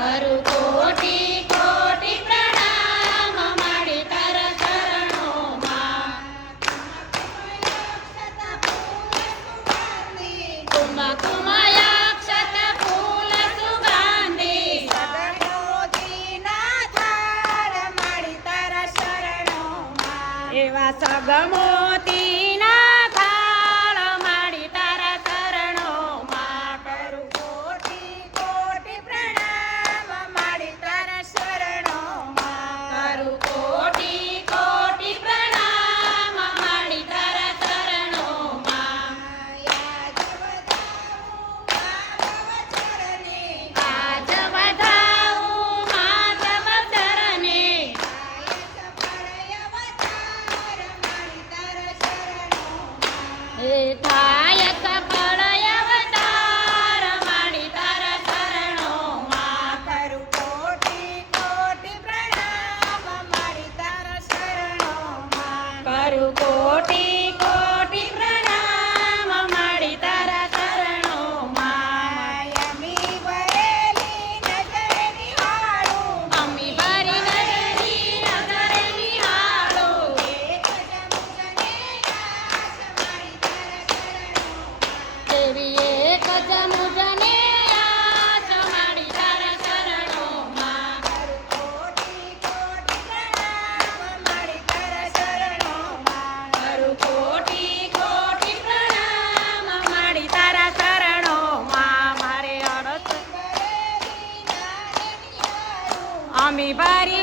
કરું કોટી કોટી પ્રણામ માડી તારા ચરણોમાં. કુમ કુમ અક્ષત ફૂલ સુગંધી સગમોતીના થાળ માડી તારા શરણોમાં. એવા સગમોતીના થાળ માડી તારા ચરણોમાં. કરું કોટી કોટી પ્રણામ માડી તારા શરણોમાં. કરું કોટી કોટી પ્રણામ માડી તારા ચરણોમાં. આજ વધાવું માધવ ચરણે એ થાય સફળ અવતાર માડી તારા ચરણોમાં. કરું કોટી કોટી પ્રણામ માડી તારા શરણોમાં. કરું કોટી કોટી પ્રણામ માડી તારા ચરણોમાં. અમી ભરેલી નજરે નિહાળું. અમી ભરી નજરી નજરે નિહાળું. એક જમુજને આશ માડી તારા શરણોમાં. એવી એક જ મુજને આશ માડી તારા ચરણોમાં. કરું કોટી કોટી પ્રણામ માડી તારા શરણોમાં. કરું કોટી કોટી પ્રણામ માડી તારા ચરણોમાં. મારે અરસ ભરેલી નજરે નિહાળું. અમી ભરી